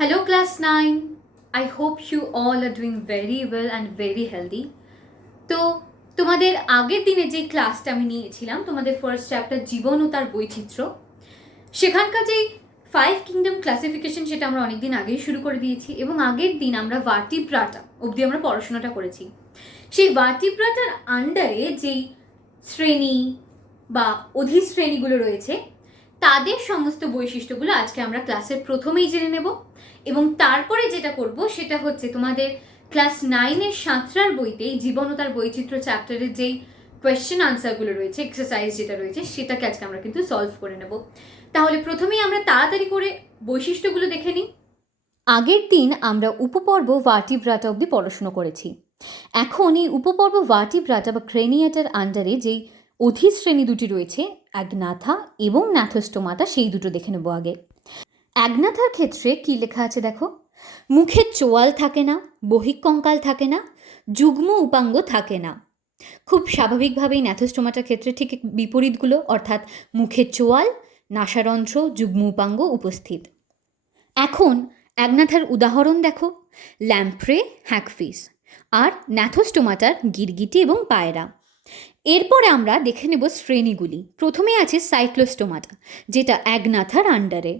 Hello, class 9. I hope you all are doing very well and very healthy. তো তোমাদের আগের দিনে যে ক্লাসটা আমি নিয়েছিলাম তোমাদের ফার্স্ট চ্যাপ্টার জীবন ও তার বৈচিত্র্য, সেখানকার যেই 5 কিংডম ক্লাসিফিকেশন সেটা আমরা অনেকদিন আগেই শুরু করে দিয়েছি এবং আগের দিন আমরা ভার্টিব্রাটা অবধি আমরা পড়াশোনাটা করেছি। সেই ভার্টিব্রাটার আন্ডারে যেই শ্রেণী বা অধিশ্রেণীগুলো রয়েছে তাদের সমস্ত বৈশিষ্ট্যগুলো আজকে আমরা ক্লাসের প্রথমেই জেনে নেব এবং তারপরে যেটা করব সেটা হচ্ছে তোমাদের ক্লাস 9-এর সাঁতরার বইতেই জীবন ও তার বৈচিত্র্য চ্যাপ্টারের যেই কোয়েশ্চেন আনসারগুলো রয়েছে, এক্সারসাইজ যেটা রয়েছে সেটাকে আজকে আমরা কিন্তু সলভ করে নেব। তাহলে প্রথমেই আমরা তাড়াতাড়ি করে বৈশিষ্ট্যগুলো দেখে নিই। আগের দিন আমরা উপপর্ব ভার্টিব্রাটা অবধি পড়াশুনো করেছি। এখন এই উপপর্ব ভার্টিব্রাটা বা ক্রেনিয়াটার আন্ডারে যেই অধিশ্রেণী দুটি রয়েছে, অ্যাগনাথা এবং ন্যাথোস্টোমাটা, সেই দুটো দেখে নেব আগে। অ্যাগনাথার ক্ষেত্রে কি লেখা আছে দেখো, মুখে চোয়াল থাকে না, বহিঃকঙ্কাল থাকে না, যুগ্ম উপাঙ্গ থাকে না। খুব স্বাভাবিকভাবেই ন্যাথোস্টোমাটার ক্ষেত্রে ঠিক বিপরীতগুলো, অর্থাৎ মুখে চোয়াল, নাসারন্ধ্র, যুগ্ম উপাঙ্গ উপস্থিত। এখন অ্যাগনাথার উদাহরণ দেখো, ল্যাম্প্রে, হ্যাকফিস, আর ন্যাথোস্টোমাটার গিরগিটি এবং পায়রা। এরপরে আমরা দেখে নেব শ্রেণীগুলি। প্রথমে আছে সাইক্লোস্টোমাটা, যেটা অ্যাগনাথার আন্ডারে।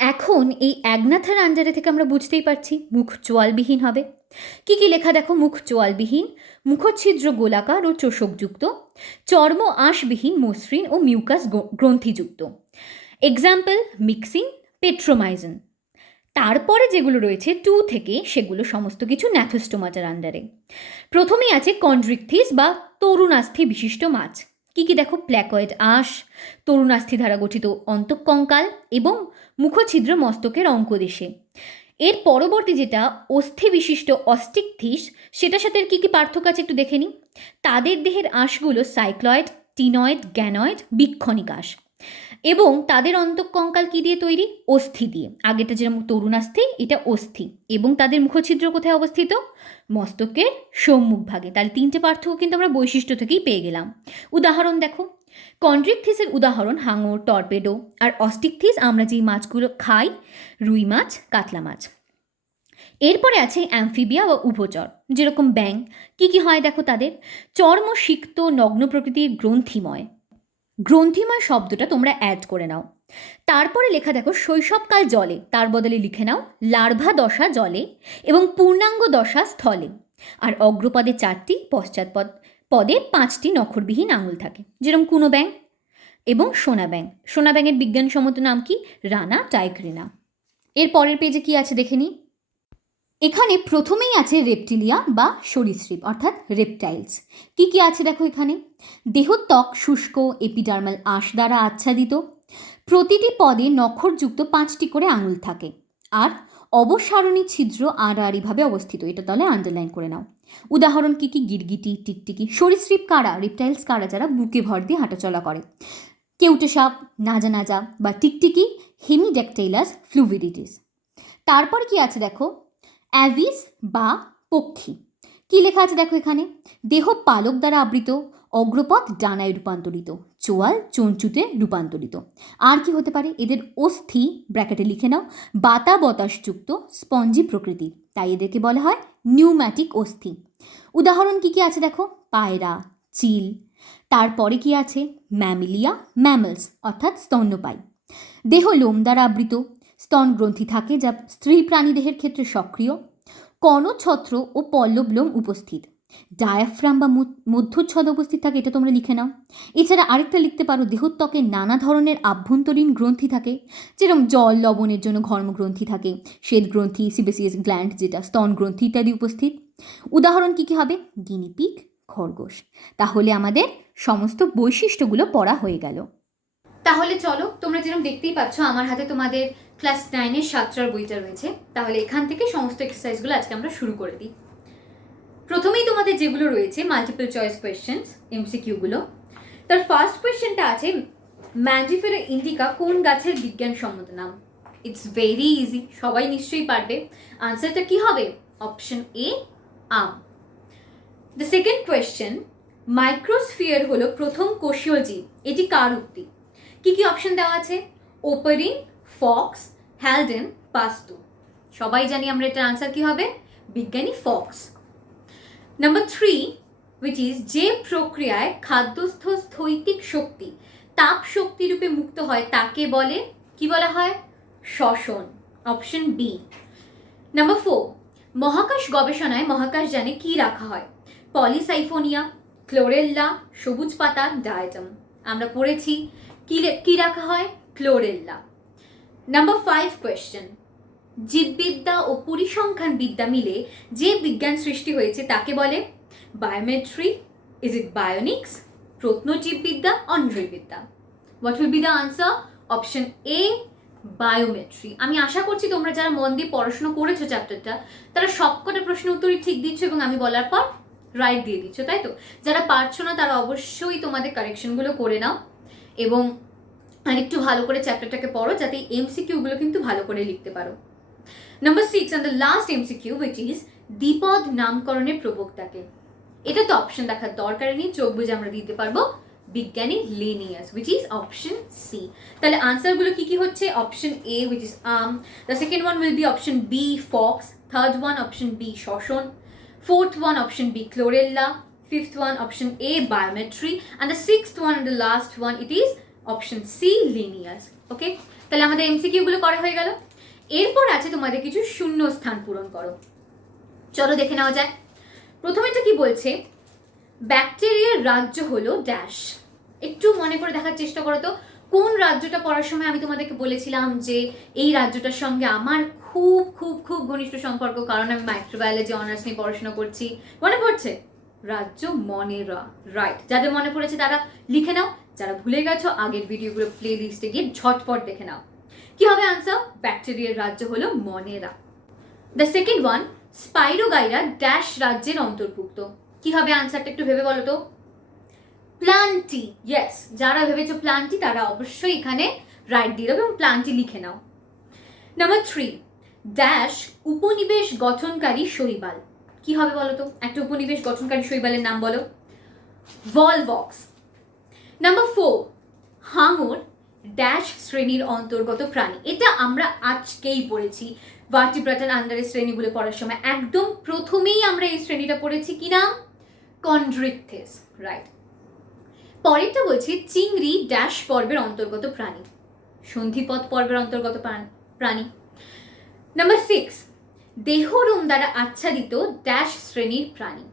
এখন এই অ্যাগনাথার আন্ডারে থেকে আমরা বুঝতেই পারছি মুখ চোয়ালবিহীন হবে। কি কি লেখা দেখো, মুখ চোয়ালবিহীন, মুখচ্ছিদ্র গোলাকার ও চোষকযুক্ত, চর্ম আঁশবিহীন মসৃণ ও মিউকাস গ্রন্থিযুক্ত। এক্সাম্পল মিক্সিন, পেট্রোমাইজন। তারপরে যেগুলো রয়েছে 2 থেকে, সেগুলো সমস্ত কিছু ন্যাথোস্টোমাটার আন্ডারে। প্রথমেই আছে কন্ড্রিকথিস বা তরুণাস্থি বিশিষ্ট মাছ। কি কি দেখো, প্ল্যাকয়েড আঁশ, তরুণাস্থি দ্বারা গঠিত অন্তঃকঙ্কাল এবং মুখছিদ্র মস্তকের অঙ্কদেশে। এর পরবর্তী যেটা অস্থি বিশিষ্ট অস্টিকথিস, সেটার সাথে কি কি পার্থক্য আছে একটু দেখে নিই। তাদের দেহের আঁশগুলো সাইক্লয়েড, টিনয়েড, গ্যানয়েড, বীক্ষণিক আঁশ এবং তাদের অন্তঃকঙ্কাল কি দিয়ে তৈরি, অস্থি দিয়ে। আগেটা যেরকম তরুণাস্থি, এটা অস্থি, এবং তাদের মুখছিদ্র কোথায় অবস্থিত, মস্তকের সম্মুখ ভাগে। তাহলে 3টে পার্থক্য কিন্তু আমরা বৈশিষ্ট্য থেকেই পেয়ে গেলাম। উদাহরণ দেখো, কন্ড্রিকথিসের উদাহরণ হাঙর, টর্পেডো, আর অস্টিকথিস আমরা যেই মাছগুলো খাই, রুই মাছ, কাতলা মাছ। এরপরে আছে অ্যামফিবিয়া বা উভচর, যেরকম ব্যাং। কি কি হয় দেখো, তাদের চর্ম সিক্ত নগ্ন প্রকৃতির গ্রন্থিময়। গ্রন্থিময় শব্দটা তোমরা অ্যাড করে নাও। তারপরে লেখা দেখো শৈশবকাল জলে, তার বদলে লিখে নাও লার্ভা দশা জলে এবং পূর্ণাঙ্গ দশা স্থলে। আর অগ্রপদে 4টি, পশ্চাৎপদ পদে 5টি নখরবিহীন আঙুল থাকে, যেরকম কুনো ব্যাং এবং সোনা ব্যাং। সোনা ব্যাঙের বিজ্ঞানসম্মত নাম কি, রানা টাইগ্রিনা। এর পরের পেজে কি আছে দেখে নিই। এখানে প্রথমেই আছে রেপটিলিয়া বা সরীসৃপ, অর্থাৎ রেপটাইলস। কি কি আছে দেখো এখানে, দেহত্বক শুষ্ক এপিডার্মাল আঁশ দ্বারা আচ্ছাদিত, প্রতিটি পদে নখরযুক্ত 5টি করে আঙুল থাকে, আর অবসারণী ছিদ্র আড়াআড়িভাবে অবস্থিত। এটা তাহলে আন্ডারলাইন করে নাও। উদাহরণ কি কি, গিরগিটি, টিকটিকি। সরীসৃপ কারা, রেপটাইলস কারা, যারা বুকে ভর দিয়ে হাঁটাচলা করে। কেউটে সাপ, নাজা নাজা বা টিকটিকি, হেমিড্যাকটাইলাস ফ্লুভিডিটিস। তারপর কি আছে দেখো, অ্যাভিস বা পক্ষী। কি লেখা আছে দেখো এখানে, দেহ পালক দ্বারা আবৃত, অগ্রপথ ডানায় রূপান্তরিত, চোয়াল চঞ্চুতে রূপান্তরিত। আর কি হতে পারে, এদের অস্থি ব্র্যাকেটে লিখে নাও বাতা বতাসযুক্ত স্পঞ্জি প্রকৃতির, তাই এদেরকে বলা হয় নিউম্যাটিক অস্থি। উদাহরণ কি কি আছে দেখো, পায়রা, চিল। তারপরে কি আছে, ম্যামিলিয়া, ম্যামলস অর্থাৎ স্তন্যপায়ী। দেহ লোম দ্বারা আবৃত, স্তন গ্রন্থি থাকে যা স্ত্রী প্রাণীদেহের ক্ষেত্রে সক্রিয়, কর্ণছত্র ও পল্লব লোম উপস্থিত, ডায়াফ্রাম বা মধ্যচ্ছদ উপস্থিত থাকে, এটা তোমরা লিখে নাও। এছাড়া আরেকটা লিখতে পারো, দেহত্বকে নানা ধরনের আভ্যন্তরীণ গ্রন্থি থাকে, যেরকম জল লবণের জন্য ঘর্মগ্রন্থি থাকে, শ্বেত গ্রন্থি, সিবেসিয়াস গ্ল্যান্ড যেটা স্তন গ্রন্থি ইত্যাদি উপস্থিত। উদাহরণ কি কি হবে, গিনিপিগ, খরগোশ। তাহলে আমাদের সমস্ত বৈশিষ্ট্যগুলো পড়া হয়ে গেল। তাহলে চলো, তোমরা যেরকম দেখতেই পাচ্ছ আমার হাতে তোমাদের ক্লাস 9-এর সাঁতরার বইটা রয়েছে। তাহলে এখান থেকে সমস্ত এক্সারসাইজগুলো আজকে আমরা শুরু করে দিই। প্রথমেই তোমাদের যেগুলো রয়েছে মাল্টিপল চয়েস কোয়েশ্চেন্স, এমসিকিউগুলো। তার ফার্স্ট কোয়েশ্চেনটা আছে, ম্যান্ডিফেরা ইন্ডিকা কোন গাছের বিজ্ঞানসম্মত নাম। ইটস ভেরি ইজি, সবাই নিশ্চয়ই পারবে। আনসারটা কি হবে, option A, um. The second question, microsphere হলো প্রথম কোষীয় জীব, এটি কার উক্তি। কি কি অপশন দেওয়া আছে, ওপারিন, ফক্স, হ্যালডেন, পাস্তু। সবাই জানি আমরা এটার আনসার কি হবে, বিজ্ঞানী ফক্স। নাম্বার 3, which is যে প্রক্রিয়ায় খাদ্যস্থ স্থৈতিক শক্তি তাপ শক্তি রূপে মুক্ত হয় তাকে বলে, কি বলা হয়, শ্বসন, অপশন বি। নাম্বার 4, মহাকাশ গবেষণায় মহাকাশযানে কি রাখা হয়, পলিসাইফোনিয়া, ক্লোরেল্লা, সবুজ পাতা, ডায়াটম। আমরা পড়েছি কি রাখা হয়, ক্লোরেল্লা। নাম্বার 5 কোয়েশ্চেন, জীববিদ্যা ও পরিসংখ্যান বিদ্যা মিলে যে বিজ্ঞান সৃষ্টি হয়েছে তাকে বলে, বায়োমেট্রি, ইজ ইট বায়োনিক্স, প্রত্নজীববিদ্যা, অন্ধ্রবিদ্যা। What will be the answer, option A, biometry. আমি আশা করছি তোমরা যারা মন দিয়ে পড়াশোনা করেছো চ্যাপ্টারটা তারা সবকটা প্রশ্ন উত্তরই ঠিক দিচ্ছ এবং আমি বলার পর রাইট দিয়ে দিচ্ছ, তাই তো? যারা পারছো না তারা অবশ্যই তোমাদের কারেকশনগুলো করে নাও এবং আরেকটু ভালো করে চ্যাপ্টারটাকে পড়ো যাতে এমসিকিউগুলো কিন্তু ভালো করে লিখতে পারো। Number 6 and the last MCQ, which is দ্বিপদ নামকরণের প্রবক্তাকে। এটা তো অপশন দেখার দরকার নেই, চোখ বুঝে আমরা দিতে পারবো, বিজ্ঞানী Linnaeus, which is option C. তাহলে আনসারগুলো কি কি হচ্ছে, option A which is the second one will be option B fox, third one option B শ্বসন, fourth one option B chlorella, fifth one option A biometry, and the sixth one and the last one it is option C Linnaeus. Okay, তাহলে আমাদের MCQ গুলো করা হয়ে গেল। এরপর আছে তোমাদের কিছু শূন্য স্থান পূরণ করো, চলো দেখে নেওয়া যায়। প্রথমেটা কি বলছে, ব্যাকটেরিয়ার রাজ্য হলো ড্যাশ। একটু মনে করে দেখার চেষ্টা করো তো, কোন রাজ্যটা পড়ার সময় আমি তোমাদেরকে বলেছিলাম যে এই রাজ্যটার সঙ্গে আমার খুব খুব খুব ঘনিষ্ঠ সম্পর্ক, কারণ আমি মাইক্রোবায়োলজি অনার্স নিয়ে পড়াশোনা করছি। মনে পড়ছে, রাজ্য মনেরা, রাইট। যাদের মনে পড়েছে তারা লিখে নাও, যারা ভুলে গেছো আগের ভিডিওগুলো প্লে লিস্টে গিয়ে ঝটপট দেখে নাও। কি হবে আনসার, ব্যাকটেরিয়ার রাজ্য হলো Monera. The second one, spirogyra dash রাজ্যের অন্তর্ভুক্ত। কি হবে আনসারটা একটু ভেবে বলো তো, প্লান্টি। ইয়েস, যারা ভেবেছো প্লান্টি তারা অবশ্যই এখানে রাইট দিয়ে দেবে এবং প্লান্টি লিখে নাও। নাম্বার 3, ড্যাশ উপনিবেশ গঠনকারী শৈবাল। কি হবে বলো তো, একটা উপনিবেশ গঠনকারী শৈবালের নাম বলো, ভলভক্স। নাম্বার 4, হাঙর ড্যাশ শ্রেণীর অন্তর্গত প্রাণী। এটা আমরা আজকেই পড়েছি ভার্টিব্রাটার আন্ডারের শ্রেণীগুলো পড়ার সময়, একদম প্রথমেই আমরা এই শ্রেণীটা পড়েছি, কি নাম, কন্ড্রিকথেস, রাইট। পরেরটা বলছি চিংড়ি ড্যাশ পর্বের অন্তর্গত প্রাণী, সন্ধিপদ পর্বের অন্তর্গত প্রাণী। নাম্বার 6, দেহরোম দ্বারা আচ্ছাদিত ড্যাশ শ্রেণীর প্রাণী।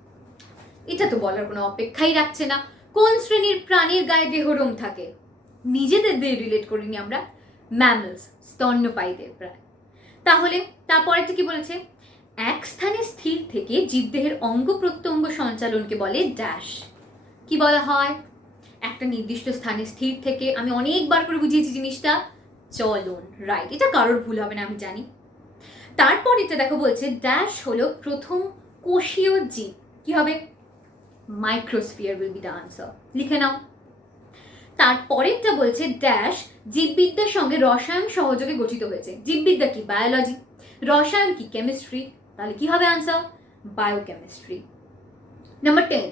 এটা তো বলার কোনো অপেক্ষাই রাখছে না, কোন শ্রেণীর প্রাণীর গায়ে দেহরোম থাকে, নিজেদের দিয়ে রিলেট করিনি আমরা, ম্যামলস, স্তন্যপায়ীদের প্রায়। তাহলে তারপরেরটা কি বলেছে, এক স্থানে স্থির থেকে জীবদেহের অঙ্গ প্রত্যঙ্গ সঞ্চালনকে বলে ড্যাশ। কি বলা হয়, একটা নির্দিষ্ট স্থানে স্থির থেকে, আমি অনেকবার করে বুঝিয়েছি জিনিসটা, চলন, রাইট। এটা কারোর ভুল হবে না আমি জানি। তারপর এটা দেখো বলছে ড্যাশ হলো প্রথম কোষীয় জীব। কি হবে, microsphere will be the answer, লিখে নাও। তারপরেরটা বলছে ড্যাশ জীববিদ্যার সঙ্গে রসায়ন সহযোগে গঠিত হয়েছে। জীববিদ্যা কি, বায়োলজি, রসায়ন কি, কেমিস্ট্রি, তাহলে কি হবে আনসার, বায়োকেমিস্ট্রি। নাম্বার 10,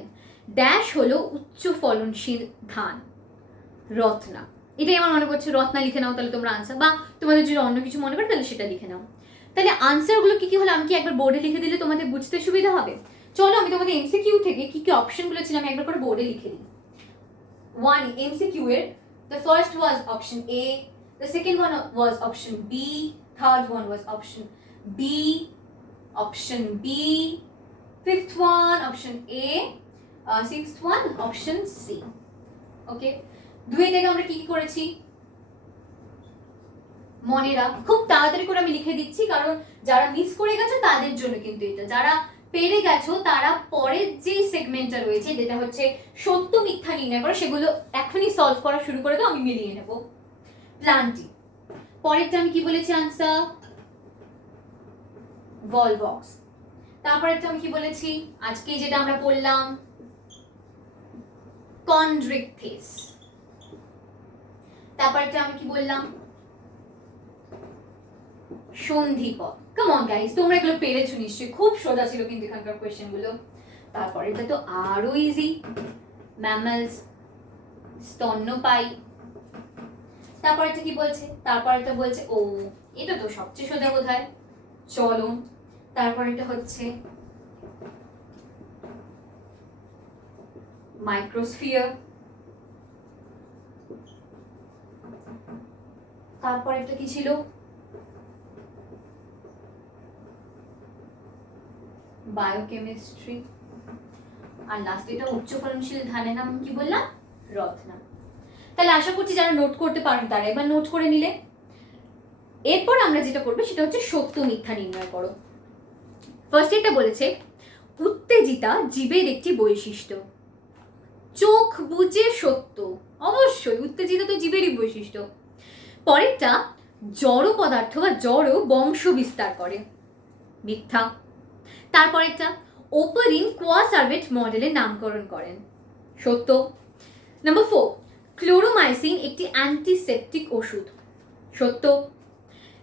ড্যাশ হলো উচ্চ ফলনশীল ধান, রত্না। এটাই আমার মনে পড়ছে, রত্না লিখে নাও তাহলে তোমরা আনসার, বা তোমাদের যদি অন্য কিছু মনে করে তাহলে সেটা লিখে নাও। তাহলে আনসারগুলো কি কি হলো আমি কি একবার বোর্ডে লিখে দিলে তোমাদের বুঝতে সুবিধা হবে? চলো আমি তোমাদের এমসিকিউ থেকে কি কি অপশনগুলো ছিল আমি একবার করে বোর্ডে লিখে দিই। One MCQ এর the first was option A, the second one was option B, third one was option B, fifth one option A, sixth one option C. Okay, দুই থেকে আমরা কি কি করেছি মনে রাখ, খুব তাড়াতাড়ি করে আমি লিখে দিচ্ছি কারণ যারা মিস করে গেছো তাদের জন্য কিন্তু এটা, যারা পেরে গেছো তারা পরের যে সেগমেন্টটা রয়েছে যেটা হচ্ছে সত্য মিথ্যা নির্ণয় করা, সেগুলো এখনই সলভ করা শুরু করে দাও, আমি মিলিয়ে নেব। প্লান্টি, পরেরটা আমি কি বলেছি আনসার, ভলভক্স। তারপরেরটা আমি কি বলেছি আজকে যেটা আমরা পড়লাম, কন্ড্রিকথেস। তারপরেরটা আমি কি বললাম, সন্ধিপদ। কাম অন গাইস, তোমরা এগুলো পেরেছো নিশ্চয়ই, খুব সোজা ছিল কিন্তু এখানকার কোয়েশ্চেন গুলো। তারপরে এটা তো আরো ইজি, ম্যামলস, স্তন্যপায়ী। তারপরে এটা কি বলছে, তারপরে এটা বলছে ও এটা তো সবচেয়ে সোজা বোধহয়, চলন, তারপর এটা হচ্ছে মাইক্রোস্ফিয়ার, তারপর একটা কি ছিল, বায়োকেমিস্ট্রি, আর লাস্ট এটা উচ্চ ফলনশীল ধানের নাম কি বললাম, রত্না। তাহলে আশা করছি যারা নোট করতে পারেন তারা এবার নোট করে নিলে। এরপর আমরা যেটা করবো সেটা হচ্ছে সত্য মিথ্যা নির্ণয় করো। ফার্স্ট এটা বলেছে উত্তেজিতা জীবের একটি বৈশিষ্ট্য। চোখ বুঝে সত্য, অবশ্যই উত্তেজিত তো জীবেরই বৈশিষ্ট্য। পরেরটা জড় পদার্থ বা জড় বংশ বিস্তার করে, মিথ্যা। তারপরেরটা ওপারিন কোয়াসার্ভেট মডেলের নামকরণ করেন, সত্য। নাম্বার 4 ক্লোরোমাইসিন একটি অ্যান্টিসেপটিক ওষুধ, সত্য।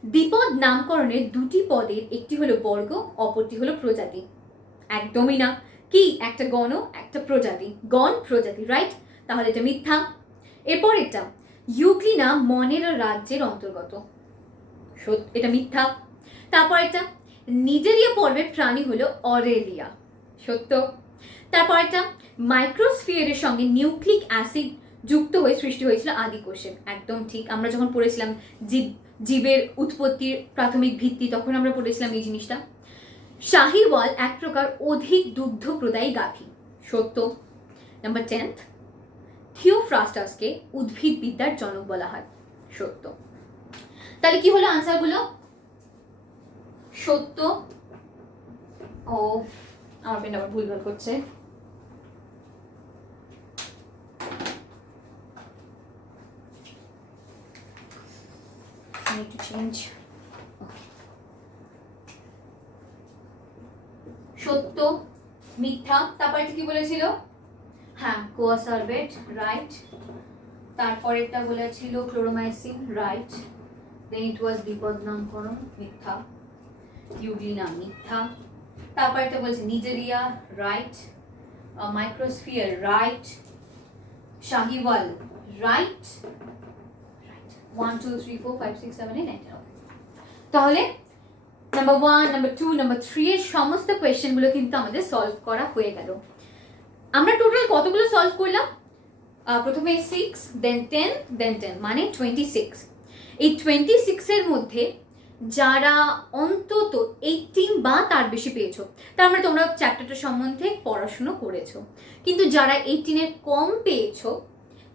দ্বিপদ নামকরণের দুটি পদের একটি হলো বর্গ, অপরটি হলো প্রজাতি, একদমই না। কি একটা গণ একটা প্রজাতি, গণ প্রজাতি, রাইট, তাহলে এটা মিথ্যা। এরপর এটা ইউক্লিনা মনেরা রাজ্যের অন্তর্গত, এটা মিথ্যা। তারপর এটা নিজেরিয়া পর্বের প্রাণী হলো অরেলিয়া, সত্য। তারপর এটা মাইক্রোস্ফিয়ারের সঙ্গে নিউক্লিক অ্যাসিড যুক্ত হয়ে সৃষ্টি হয়েছিল আদি কোষে, একদম ঠিক। আমরা যখন পড়েছিলাম জীবের উৎপত্তির প্রাথমিক ভিত্তি তখন আমরা পড়েছিলাম এই জিনিসটা। শাহিওয়াল এক প্রকার অধিক দুগ্ধ প্রদায়ী গাভী, সত্য। নাম্বার 10 থিওফ্রাস্টাসকে উদ্ভিদ বিদ্যার জনক বলা হয়, সত্য। তাহলে কি হলো আনসারগুলো, সত্য। ও আমার পেন আবার ভুলভাল করছে, I need to change. সত্য, মিথ্যা। তারপর এটা কি বলেছিল, হ্যাঁ কোয়াসার্ভেট, রাইট। তারপর এটা বলেছিল ক্লোরোমাইসিন, রাইট। দেন ইট ওয়াজ বিপদ নামকরণ, মিথ্যা। ইউগ্লিনা, মিথ্যা। তারপর এটা বলছে Nigeria, right. Microsphere, right. Sahiwal, right. 1 2 3 4 5 6 7 8 9 10। তাহলে নাম্বার 1 নাম্বার 2 নাম্বার 3 এর সমস্ত কোয়েশ্চেনগুলো কিন্তু আমাদের সলভ করা হয়ে গেল। আমরা টোটাল কতগুলো সলভ করলাম, প্রথমে 6 দেন 10 দেন 10 মানে 26। এই 26 এর মধ্যে যারা অন্তত 18 বা তার বেশি পেয়েছো, তার মানে তোমরা চ্যাপ্টারটা সম্বন্ধে পড়াশুনো করেছো। কিন্তু যারা 18 এর কম পেয়েছো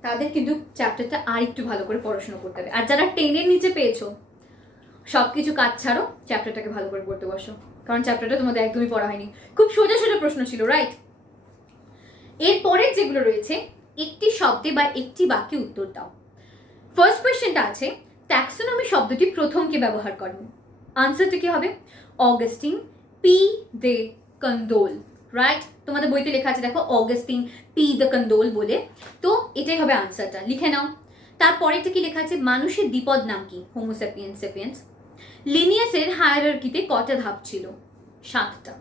তাদের কিন্তু চ্যাপ্টারটা আর একটু ভালো করে পড়াশোনা করতে হবে। আর যারা 10 এর নিচে পেয়েছো সব কিছু কাজ ছাড়ো, চ্যাপ্টারটাকে ভালো করে পড়তে বসো, কারণ চ্যাপ্টারটা তোমাদের একদমই পড়া হয়নি। খুব সোজা সোজা প্রশ্ন ছিল, রাইট। এরপরের যেগুলো রয়েছে একটি শব্দে বা একটি বাক্যে উত্তর দাও। ফার্স্ট কোয়েশ্চেনটা আছে ট্যাক্সোনমি শব্দটি প্রথম কে ব্যবহার করেন, আনসারটা কি হবে, অগাস্টিন পি দে কন্দোল, রাইট। তোমাদের বইতে লেখা আছে দেখো অগাস্টিন পি দ্য কন্দোল বলে, তো এটাই হবে আনসারটা, লিখে নাও। তারপরেটা কি লেখা আছে, মানুষের দ্বিপদ নাম কি, হোমোসেপিয়েন্স সেপিয়েন্স। লিনিয়াসের হায়ারার্কিতে কটা ধাপ ছিল, 7টা।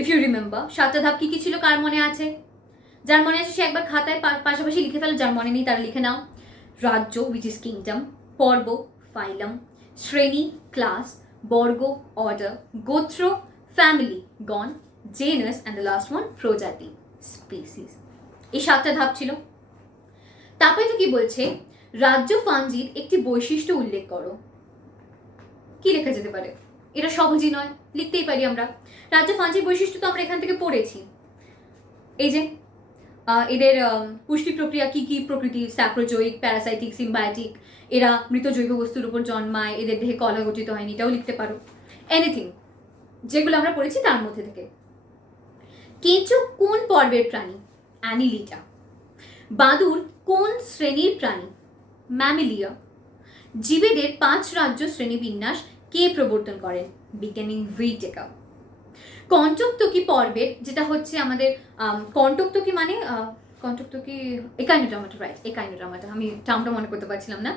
ইফ ইউ রিমেম্বার 7টা ধাপ কি কি ছিল, কার মনে আছে, যার মনে আছে সে একবার খাতায় পাশাপাশি লিখে ফেলো, যার মনে নেই তারা লিখে নাও। রাজ্য উইচ ইজ কিংডম, পর্ব ফাইলাম, শ্রেণী ক্লাস, বর্গ অর্ডার, গোত্র ফ্যামিলি গণ, genus and the last one প্রজাতি স্পিসিস। এই 7টা ধাপ ছিল। তারপরে তো কি বলছে, রাজ্য ফাঞ্জির একটি বৈশিষ্ট্য উল্লেখ করো, কি লেখা যেতে পারে, এটা সহজই নয়, লিখতেই পারি আমরা। রাজ্য ফাঞ্জির বৈশিষ্ট্য তো আমরা এখান থেকে পড়েছি, এই যে এদের পুষ্টি প্রক্রিয়া কি কি প্রকৃতি, স্যাপ্রোজোইক, প্যারাসাইটিক, সিম্বায়োটিক, এরা মৃত জৈব বস্তুর উপর জন্মায়, এদের দেহে কলা গঠিত হয়নি, এটাও লিখতে পারো। এনিথিং যেগুলো আমরা পড়েছি তার মধ্যে থেকে। কেঁচো কোন পর্বের প্রাণী, অ্যানিলিটা। বাদুড় কোন শ্রেণীর প্রাণী, ম্যামিলিয়া। জীবেদের 5 রাজ্য শ্রেণীবিন্যাস কে প্রবর্তন করেন, বিজ্ঞানী হুইটেকার। কণ্টকতকি পর্বের যেটা হচ্ছে আমাদের কণ্টকতকি মানে কণ্টকতকি একাইনোডার্মাটা, রাইট, একাইনোডার্মাটা, আমি টার্মটা মনে করতে পারছিলাম না।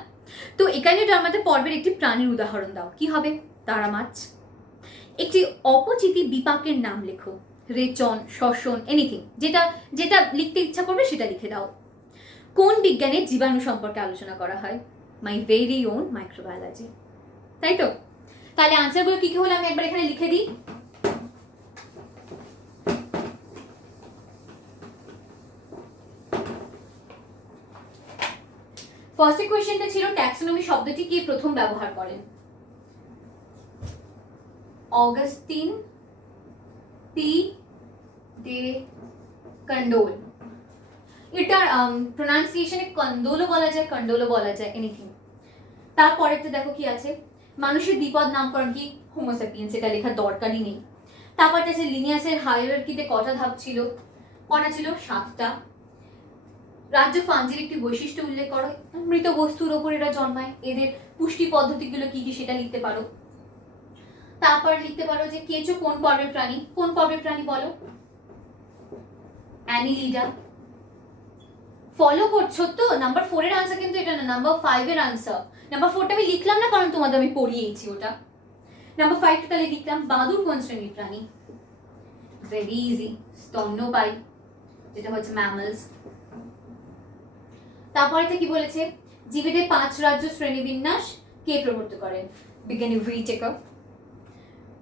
তো একাইনোডার্মাটা পর্বের একটি প্রাণীর উদাহরণ দাও, কি হবে, তারা মাছ। একটি অপচিতি বিপাকের নাম লেখো, রেচন, শ্বসন, এনিথিং, যেটা যেটা লিখতে ইচ্ছা করবে সেটা লিখে দাও। কোন বিজ্ঞানে জীবাণু সম্পর্কে আলোচনা করা হয়, মাই ভেরি ওন মাইক্রোবায়োলজি, তাই তো। তাহলে আনসারগুলো কি কি হলো আমি একবার এখানে লিখে দিই। ফার্স্ট কোয়েশ্চেনটা ছিল ট্যাক্সোনমি শব্দটি কে প্রথম ব্যবহার করেন? Augustin P de Candolle. এটার প্রোনাউন্সিয়েশনে কন্ডোলও বলা যায়, কন্ডোলও বলা যায়, এনিথিং। তারপরেরটা দেখো কি আছে, মানুষের দ্বিপদ নামকরণ কি? হোমোসেপিয়েন্স, এটা লেখার দরকারই নেই। তারপরটা আছে লিনিয়াসের হায়ারার্কিতে কটা ধাপ ছিল? কটা ছিল? 7টা। রাজ্য ফাঞ্জির একটি বৈশিষ্ট্য উল্লেখ করো। মৃত বস্তুর ওপর এরা জন্মায়, এদের পুষ্টি পদ্ধতিগুলো কি কি সেটা লিখতে পারো। তারপর লিখতে পারো যে কেঁচো কোন পর্বের প্রাণী? কোন পর্বের প্রাণী বলো? অ্যানিলিডা। ফলো করছো তো? নাম্বার 4 এর আনসার কিন্তু এটা না, নাম্বার 5 এর আনসার। নাম্বার 4টা আমি লিখলাম না কারণ তোমাদের আমি পড়িয়েছি ওটা। নাম্বার 5টা তাহলে লিখলাম। বাদুড় কোন শ্রেণীর প্রাণী? ভেরি ইজি, স্তন্যপায়ী, যেটা হচ্ছে ম্যামলস। তারপরে কি বলেছে? জীবেদের 5 রাজ্য শ্রেণীবিন্যাস কে প্রবর্তন করেন? বিজ্ঞানী হুইটেকার।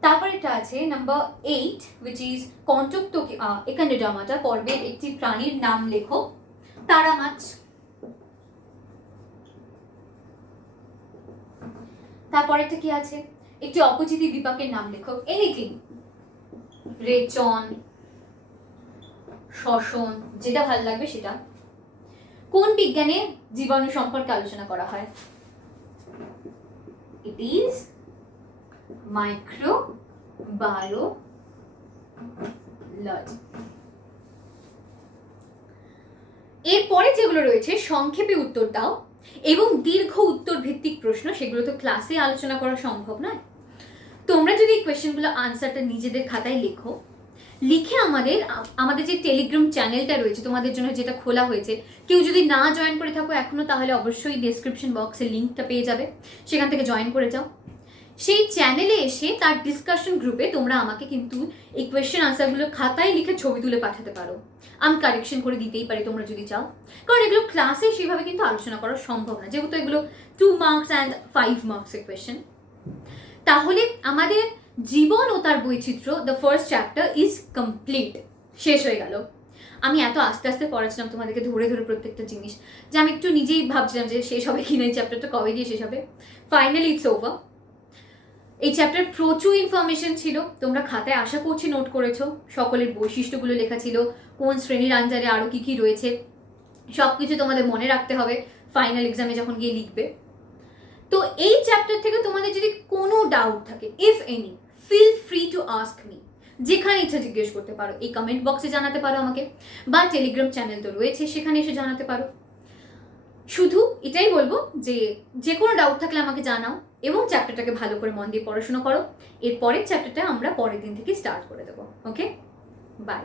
তারপরে এটা আছে নাম্বার 8 which is কন্টুকটোকি একান্ডোডার্মাটা পর্বের একটি প্রাণীর নাম লেখো। তারা মাছ। তারপরেটা কি আছে? একটি অপজিতি বিপাকের নাম লেখো, এনিথিং। রেচন, শ্বসন, যেটা ভালো লাগবে সেটা। কোন বিজ্ঞানে জীবাণু সম্পর্কে আলোচনা করা হয়? It is microbiology. এরপরে যেগুলো রয়েছে সংক্ষেপে উত্তর দাও এবং দীর্ঘ উত্তর ভিত্তিক প্রশ্ন, সেগুলো তো ক্লাসে আলোচনা করা সম্ভব নয়। তোমরা যদি এই কোয়েশ্চেনগুলো আনসারটা নিজেদের খাতায় লেখো, লিখে আমাদের যে টেলিগ্রাম চ্যানেলটা রয়েছে তোমাদের জন্য, যেটা খোলা হয়েছে, কেউ যদি না জয়েন করে থাকো এখনো, তাহলে অবশ্যই ডেসক্রিপশন বক্সে লিঙ্কটা পেয়ে যাবে, সেখান থেকে জয়েন করে যাও। সেই চ্যানেলে এসে তার ডিসকাশন গ্রুপে তোমরা আমাকে কিন্তু এই কোয়েশ্চেন আনসারগুলো খাতায় লিখে ছবি তুলে পাঠাতে পারো। আমি কারেকশন করে দিতেই পারি তোমরা যদি চাও, কারণ এগুলো ক্লাসে সেভাবে কিন্তু আলোচনা করা সম্ভব না, যেহেতু এগুলো 2 মার্কস অ্যান্ড 5 মার্কসের কোয়েশ্চেন। তাহলে আমাদের জীবন ও তার বৈচিত্র্য the first chapter is complete, শেষ হয়ে গেল। আমি এত আস্তে আস্তে পড়াচ্ছিলাম তোমাদেরকে ধরে ধরে প্রত্যেকটা জিনিস, যে আমি একটু নিজেই ভাবছিলাম যে শেষ হবে কিনা, এই চ্যাপ্টারটা কবে দিয়ে শেষ হবে। Finally it's over. এই চ্যাপ্টার প্রচুর ইনফরমেশন ছিল, তোমরা খাতায় আশা করছি নোট করেছো। সকলের বৈশিষ্ট্যগুলো লেখা ছিল, কোন শ্রেণীর আনসারে আরও কী কী রয়েছে, সব কিছু তোমাদের মনে রাখতে হবে ফাইনাল এক্সামে যখন গিয়ে লিখবে। তো এই চ্যাপ্টার থেকে তোমাদের যদি কোনো ডাউট থাকে, if any, feel free to ask me. যেখানে ইচ্ছা জিজ্ঞেস করতে পারো, এই কমেন্ট বক্সে জানাতে পারো আমাকে, বা টেলিগ্রাম চ্যানেল তো রয়েছে সেখানে এসে জানাতে পারো। শুধু এটাই বলবো যে কোনো ডাউট থাকলে আমাকে জানাও এবং চ্যাপ্টারটাকে ভালো করে মন দিয়ে পড়াশোনা করো। এর পরের চ্যাপ্টারটা আমরা পরের দিন থেকে স্টার্ট করে দেবো। ওকে, বাই।